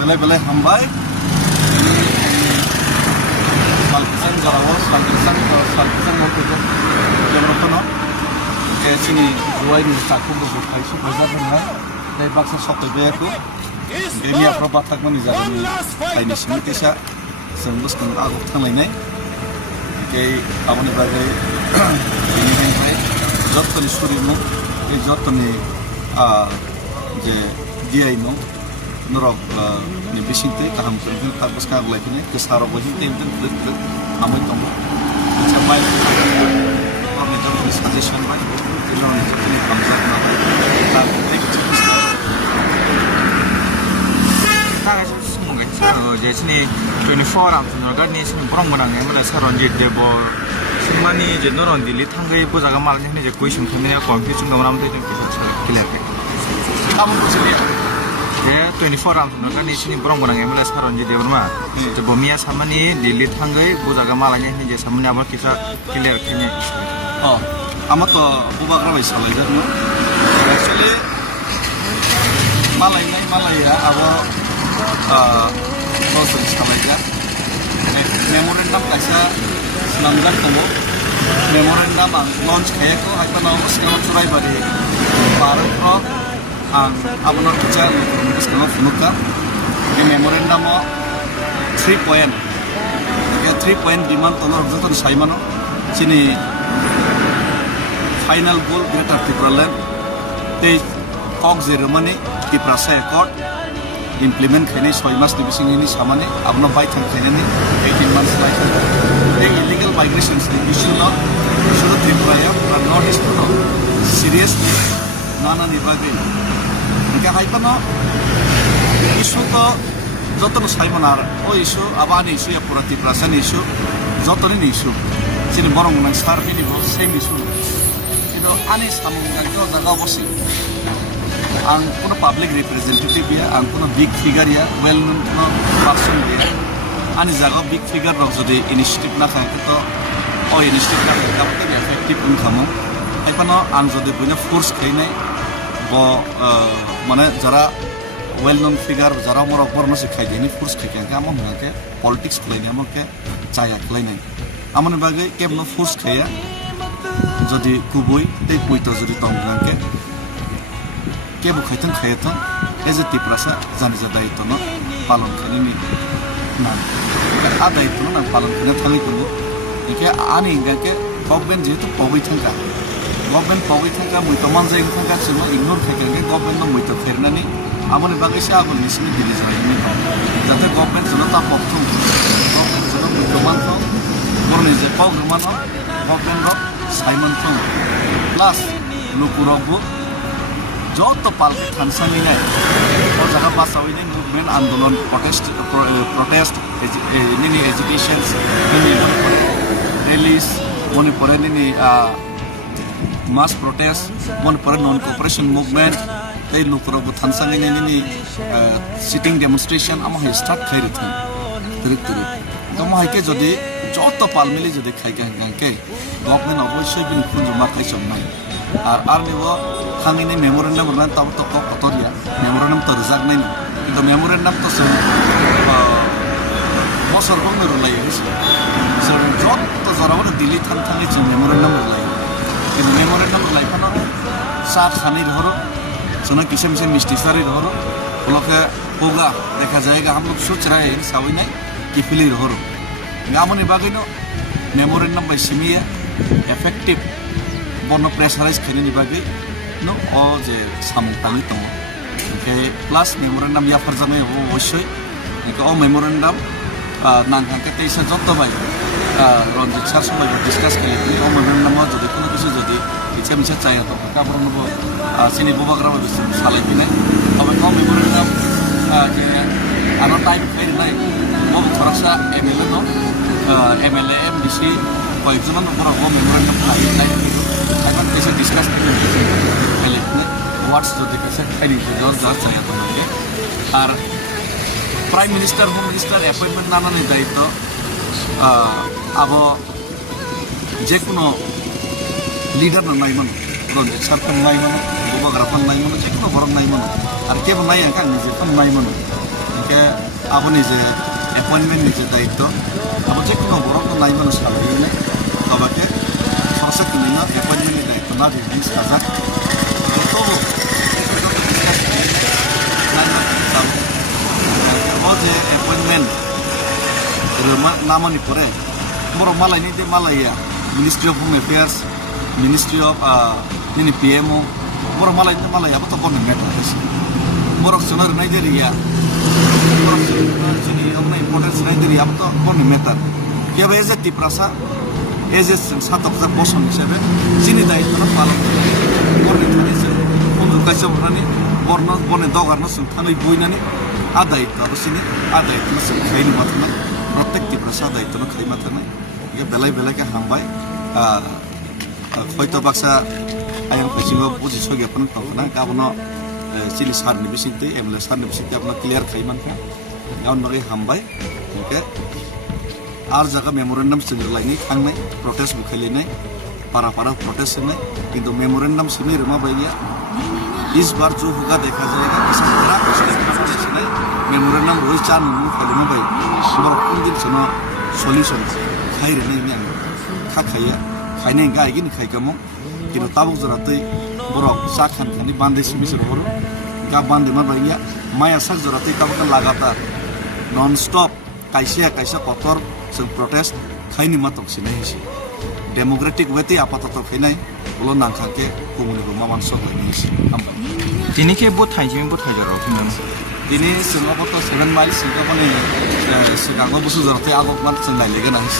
Belai belai hambai. Salkisan jarawo salkisan mau tuh yang rokono. Kayak sini jual di saku berbukai sih bazar dengan dari baksa satu beku. Ini apa batak mana jadi ini sini kisah sembus kan aku tangan ini. Kayak apa nih bagai ini yang jotten surimu, jotten je dia ini norok ni bisinte kaham terus tapos kag lagi ni kesaro bojin tem klik amoy tomo capai kami jauh suggestion baik itu ni kamzat na tak baik taga semua kan jadi sini 24 am norga ni sini borong borang yang mana saron je debo semani je noron dili tanggai bo jaga mal ni je kuisum thane confuse ngam ram te clear kamu sendiri ya 24 am norga ni sini borong borang yang mana saron je debo ma je bomia samani dili tanggai bo jaga mal ni je samani aba kisa clear kene oh ama to bubak rabai salai jar no actually malai ya abo proses salai jar memorandum kaisa namdan tomo memorandum ang launch kaya ko ay panaw sekarang surai bari parang pro ang abonor kecil sekarang funuka di memorandum mo 3 point ya 3 point demand tonor joton saimano sini final goal greater Tipraland te kok Germany Tiprasa accord implement kene 6 mas di bising ini samane abno bai thang kene ni 18 months like the illegal migrations issue no issue Tripura are not is to seriously nana nibage ika haipano issue to jotono saimanar o issue abani issue ya pura Tiprasa ni issue jotono ni issue sini borong nang star ni bo same issue itu anis samungan ko jaga bosi ang puno public representative ya ang puno big figure ya well known puno person ya ani jaga big figure rok jodi initiative na khai to o initiative na khai kapte effective un khamo ai pano ang jodi puno force khainai bo mane jara well known figure jara morok borno se khai deni force khai ke amon na ke politics khlainai amon ke chaya khlainai amon bagai kemno force khaya jodi kubui tei puito jodi tongna ke kebu khaitan khayatan as a Tiprasa jani jadai to no palon khani ni na adai to no palon khani thani to ke ani inga ke government je to pogoi thangka government pogoi thangka mui to manjai thangka chimo ignore khai ke government no mui to kherna ni amoni bagai sa abon nisini dili jai ni jate government jono ta pokthum government jono mui to man to borni je pogman no government ro Simon Thong plus Nukurobu joto pal thansani nai o jaga pasawai ni movement andolon protest nini education nini rallies moni pore nini mass protest moni pore non cooperation movement tei Nukurobu thansani nini sitting demonstration amo start khairi thang tarik tomo haike jodi joto pal mili jodi khaiga gangke government অবশ্যই বিল খুঁজে মাথায় নাই আর নিবো Khamenei memorandum রুলান তাও তো কতরিয়া memorandum তো reserve নাই কিন্তু মেমোরেন্ডাম তো বছর বন্ধ রুলাই যত জরাবার দিল্লি থানে যে মেমোরেন্ডাম রুলাই কিন্তু মেমোরেন্ডাম রুলাই ফানো সাত খানি ধরো শোনা কিসে মিশে মিষ্টি সারি ধরো ওগুলোকে হোগা দেখা যায় हम लोग सोच रहे हैं सावई नहीं कि फिली धरो गामनि बागैनो मेमोरेंडम बाय सिमिया effective bono pressurize khini ni bagi no o je samtani tomo ke plus memorandum ya farjane oboshoi ke o memorandum nangkan ke teisa jotto bai ronjit sar somai discuss kali ni o memorandum ma jodi kono kichu jodi icha micha chaya to ka borno bo sini bobagra ba salai kine abai ko memorandum je ano time khairi nai mo thorasa mla no mla mdc কয়েকজনের উপর memorandum এখন কিছু discuss words যদি কিছু আর prime minister home minister appointment নানানি দায়িত্ব আবো যে কোনো লিডার নাই মনে রঞ্জিত সারফান নাই মনে গোবাগ্রাফান নাই মনে যে কোনো বরং নাই মনে আর কেবল নাই আঁকা নিজে নাই মনে Ke aboni je appointment ni je daitto. Abo je kono borok no nai mano salai ne. Tobake sorsa kinina appointment ni daitto na je dis kazak. To je appointment namani pore moro malai ni de malaya Ministry of Home Affairs, Ministry of nini PMO moro malai ni malaya apa to bon meta des moro sonar Nigeria moro sini amna importance Nigeria apa to bon meta ke beze tiprasa eze satok za boson hisebe sini dai to palo moro ni se ondu kaisa borani borno bone dogarno sun thangai boinani adai to sini adai to sun khaini matna প্রত্যেক টিপ্রাসা দায়িত্ব Khaimah থানায় ইয়ে বেলায় বেলাকে হামবাই হয়তো বাক্সা আয়ান পেছিং বুঝি সগেপন তখনা গাবনো চিনি সারনি বিসিতে এমলে সারনি বিসিতে আপনার clear খাইমানখা gown বাগে হামবাই ওকে আর জায়গা মেমোরেন্ডাম সিঙ্গলাইনি থাংনাই প্রটেস্ট বুখাইলাইনাই পারা পারা প্রটেস্ট होनाय কিন্তু মেমোরেন্ডাম सिनी रमा बायदिया इस बार जो होगा देखा जाएगा किसी तरह कुछ मेमोरेंडम रोज चार नंबर खाली बाई बर कुन दिन सनो सॉल्यूशन खाइ रे नै आं खा खाया खाइनै गाइगिन खाइगामो किनु ताबुक जरातै बरक सा खान खानि बान्दे सिमिसर हरो गा बान्दे मा बाइया माया sak जरातै ताबुक लगातार नन स्टप काइसा कतर जों प्रोटेस्ट खाइनि मा तकसिनै हिसि डेमोक्रेटिक वेते आपातत फैनाय उलो नांखाके कुमुनिबो मामान सहायनि हिसि Dini ke bot haijing bot haijaro kinan. Dini semua foto 7 miles sehingga mana sehingga busu jorote agak mat sengai lagi nangis.